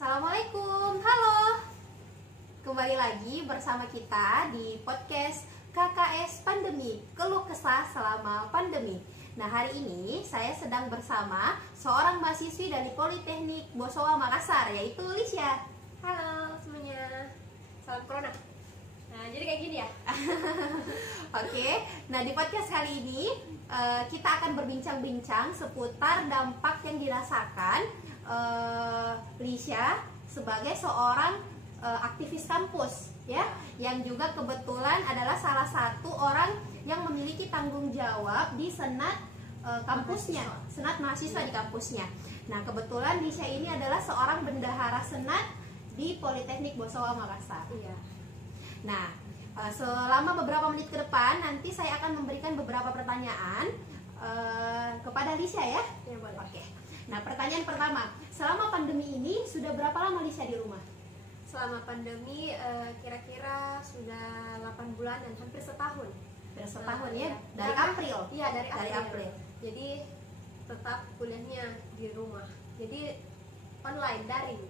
Assalamualaikum, halo. Kembali lagi bersama kita di podcast KKS Pandemi, keluh kesah selama pandemi. Nah, hari ini saya sedang bersama seorang mahasiswi dari Politeknik Bosowa Makassar, yaitu Lisya. Halo semuanya, salam corona. Nah, jadi kayak gini ya. Oke, nah di podcast kali ini kita akan berbincang-bincang seputar dampak yang dirasakan Lisya sebagai seorang aktivis kampus, ya, yang juga kebetulan adalah salah satu orang yang memiliki tanggung jawab di senat kampusnya, senat mahasiswa di kampusnya. Nah, kebetulan Lisya ini adalah seorang bendahara senat di Politeknik Bosowa Makassar. Iya. Nah, selama beberapa menit ke depan nanti saya akan memberikan beberapa pertanyaan kepada Lisya, ya. Ya, boleh. Oke. Nah, pertanyaan pertama, selama pandemi ini sudah berapa lama Lisya di rumah? Selama pandemi kira-kira sudah 8 bulan dan hampir setahun. Hampir setahun, Iya. ya, dari Karena- April. Iya, dari April. April. Jadi tetap kuliahnya di rumah. Jadi online, daring.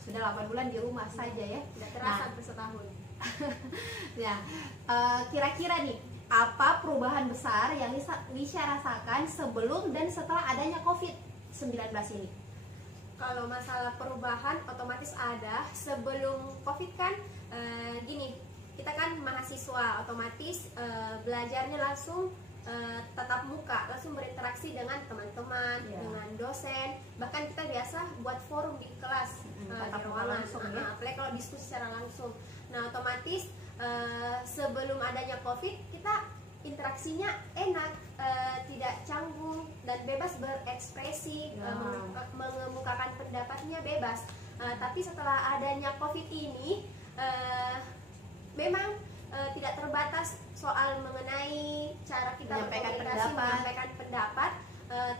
Sudah 8 bulan di rumah saja, ya. Tidak terasa Nah, hampir setahun. ya, kira-kira nih, apa perubahan besar yang Lisya rasakan sebelum dan setelah adanya COVID-19 ini? Kalau masalah perubahan otomatis ada. Sebelum COVID kan gini, kita kan mahasiswa, otomatis belajarnya langsung tatap muka, langsung berinteraksi dengan teman-teman, Ya. dengan dosen. Bahkan kita biasa buat forum di kelas, tatap di muka ruangan. langsung, ya. Apalagi kalau diskusi secara langsung. Nah, otomatis sebelum adanya COVID kita interaksinya enak, tidak canggung dan bebas berekspresi, Ya. mengemukakan pendapatnya bebas. Tapi setelah adanya COVID ini memang tidak terbatas soal mengenai cara kita Menyampaikan berkomunikasi, pendapat. menyampaikan pendapat,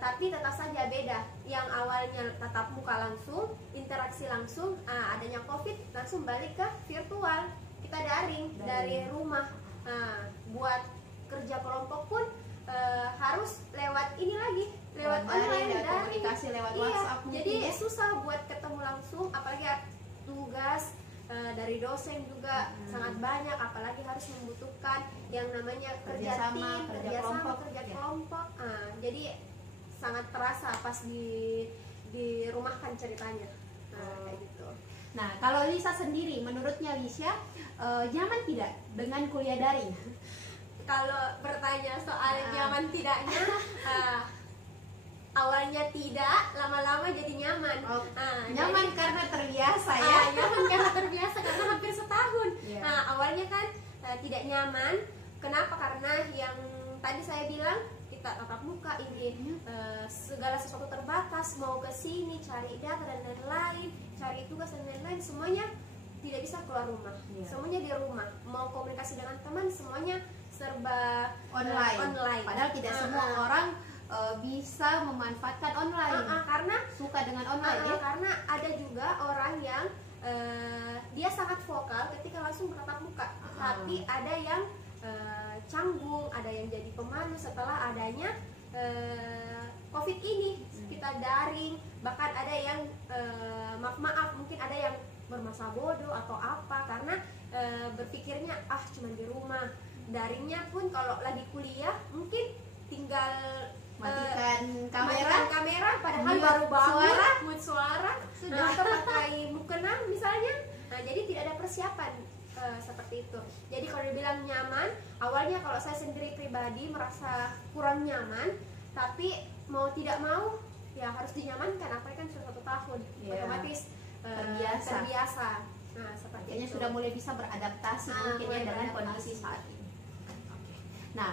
tapi tetap saja beda. Yang awalnya tatap muka langsung, interaksi langsung, adanya COVID langsung balik ke virtual, kita daring dari rumah. Buat kerja kelompok pun harus lewat ini lagi, lewat online, lewat daring. komunikasi lewat Iya, WhatsApp mungkin, jadi ya. susah buat ketemu langsung, apalagi tugas dari dosen juga sangat banyak, apalagi harus membutuhkan yang namanya kerja Kerjasama, tim, kerja kerjasama, kelompok, kerja ya. kelompok. Jadi sangat terasa pas di rumah kan ceritanya. Kayak gitu. Nah, kalau Lisya sendiri, menurutnya Lisya nyaman tidak dengan kuliah daring? Kalau bertanya soal nyaman tidaknya, awalnya tidak, lama-lama jadi nyaman. Nyaman Jadi- karena terbiasa, ya. nyaman karena terbiasa, karena hampir setahun. Iya. Awalnya kan tidak nyaman. Kenapa? Karena yang tadi saya bilang, kita tatap muka, ini segala sesuatu terbatas, mau ke sini cari data dan lain-lain, cari tugas dan lain-lain, semuanya tidak bisa keluar rumah. Iya. Semuanya di rumah. Mau komunikasi dengan teman, semuanya serba Online. Padahal tidak semua orang bisa memanfaatkan online. Karena Suka dengan online, ya. karena ada juga orang yang dia sangat vokal ketika langsung bertatap muka, tapi ada yang canggung, ada yang jadi pemalu setelah adanya COVID ini. Kita daring, bahkan ada yang maaf mungkin ada yang bermasa bodoh atau apa karena berpikirnya cuma di rumah. Daringnya pun kalau lagi kuliah mungkin tinggal Matikan matikan kamera, padahal mute baru bangun, suara. mute suara, atau pakai mukena misalnya. Jadi tidak ada persiapan seperti itu. Jadi kalau dibilang nyaman, awalnya kalau saya sendiri pribadi merasa kurang nyaman, tapi mau tidak mau ya harus dinyamankan, apalagi kan sudah 1 tahun, Iya. otomatis Terbiasa. Nah, seperti Kayaknya itu. sudah mulai bisa beradaptasi mungkin, ya, mulai dengan beradaptasi. kondisi saat ini. Oke. Nah,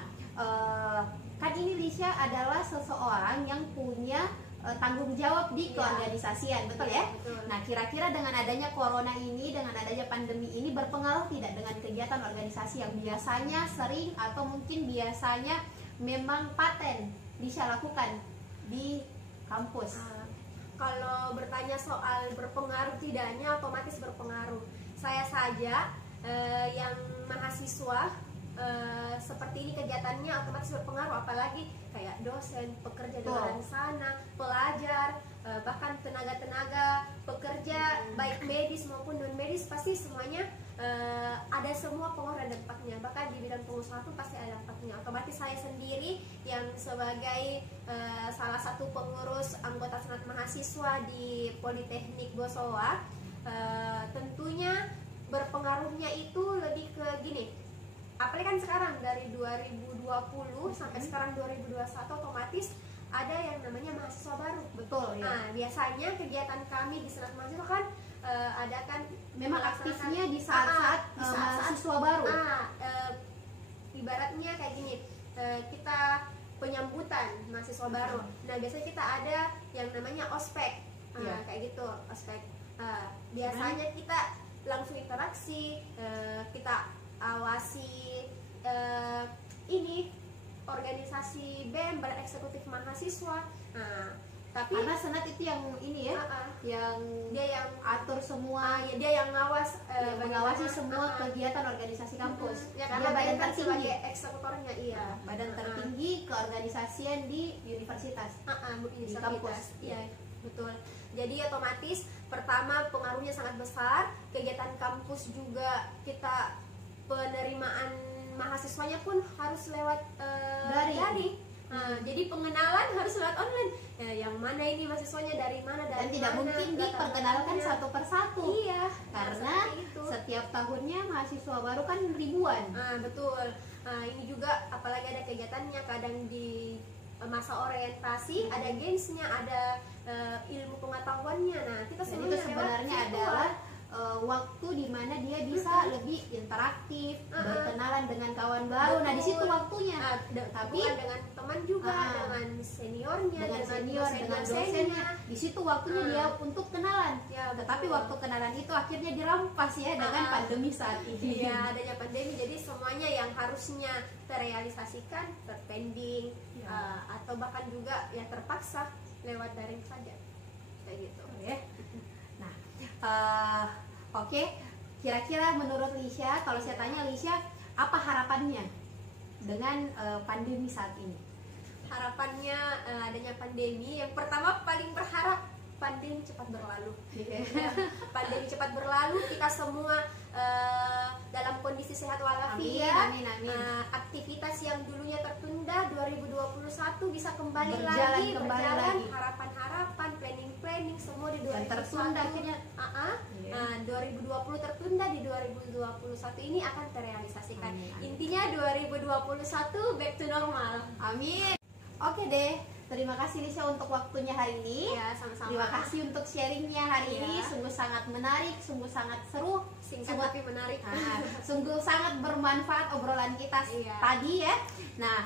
kan ini Lisya adalah seseorang yang punya tanggung jawab di Iya. keorganisasian, betul ya? Betul. Nah, kira-kira dengan adanya corona ini, dengan adanya pandemi ini berpengaruh tidak dengan kegiatan organisasi yang biasanya sering atau mungkin biasanya memang paten Lisya lakukan di kampus? Kalau bertanya soal berpengaruh tidaknya, otomatis berpengaruh. Saya saja yang mahasiswa seperti ini kegiatannya otomatis berpengaruh, apalagi kayak dosen, pekerja di luar sana, pelajar, bahkan tenaga-tenaga pekerja baik medis maupun non medis pasti semuanya ada semua pengaruh dan dampaknya. Bahkan di bidang pengusaha pun pasti ada dampaknya. Otomatis saya sendiri yang sebagai salah satu pengurus anggota senat mahasiswa di Politeknik Bosowa, tentunya berpengaruhnya itu lebih ke gini. Apalagi kan sekarang dari 2020 sampai sekarang 2021 otomatis ada yang namanya mahasiswa baru. Betul ya. Nah, biasanya kegiatan kami di senat mahasiswa kan ada kan Memang aktifnya di saat-saat mahasiswa baru. Ibaratnya kayak gini, kita penyambutan mahasiswa baru. Nah, biasanya kita ada yang namanya ospek. Kayak gitu, ospek. Biasanya kita langsung interaksi, kita awasi ini organisasi BEM, Badan Eksekutif Mahasiswa. Nah, tapi karena senat itu yang ini ya, yang dia yang atur semua, ya dia yang ngawas, mengawasi semua kegiatan organisasi kampus. Ya, Dia karena badan kan tertinggi, sebagai eksekutornya, iya. badan tertinggi keorganisasian di universitas, di kampus. Iya, betul. Jadi otomatis pertama pengaruhnya sangat besar. Kegiatan kampus juga kita penerimaan mahasiswanya pun harus lewat daring. Jadi pengenalan harus lewat online. Yang mana ini mahasiswanya dari mana, Dan tidak mungkin diperkenalkan satu persatu. Iya, karena setiap tahunnya mahasiswa baru kan ribuan. Betul. Ini juga apalagi ada kegiatannya kadang di masa orientasi, ada gamesnya, ada ilmu pengetahuannya. Nah, kita Dan itu sebenarnya adalah waktu dimana dia bisa lebih interaktif, berkenalan dengan kawan baru. Nah, di situ waktunya. Tapi dengan teman juga, dengan seniornya, dengan senior, dengan dosennya. Di situ waktunya dia untuk kenalan. Ya, tetapi betul. waktu kenalan itu akhirnya dirampas ya dengan pandemi saat ini. Iya, adanya pandemi, jadi semuanya yang harusnya terrealisasikan terpending, atau bahkan juga ya terpaksa lewat daring saja, kayak gitu. Ya. Nah, oke. Kira-kira menurut Lisha, kalau saya tanya Lisha, apa harapannya dengan pandemi saat ini? Harapannya adanya pandemi, yang pertama paling berharap pandemi cepat berlalu. Pandemi cepat berlalu, kita semua dalam kondisi sehat walafiat. Amin. Aktivitas yang dulunya tertunda 2021 bisa kembali Berjalan lagi. Harapan-harapan, planning semua di 2021. Dan tertunda akhirnya. 2020 tertunda, di 2021 ini akan terrealisasikan. Amin. Intinya 2021 back to normal. Amin. Oke deh. Terima kasih Lisha untuk waktunya hari ini. Ya, sama-sama. Terima kasih untuk sharingnya hari ini. Sungguh sangat menarik, sungguh sangat seru, Singkat tapi menarik. sungguh sangat bermanfaat obrolan kita tadi ya. Nah,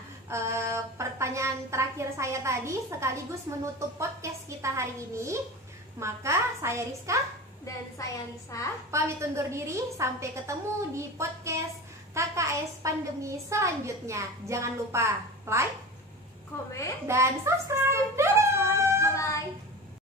pertanyaan terakhir saya tadi sekaligus menutup podcast kita hari ini. Maka saya Rizka dan saya Lisa pamit undur diri. Sampai ketemu di podcast KKS Pandemi selanjutnya. Jangan lupa like, komen, dan subscribe. Dadah. bye.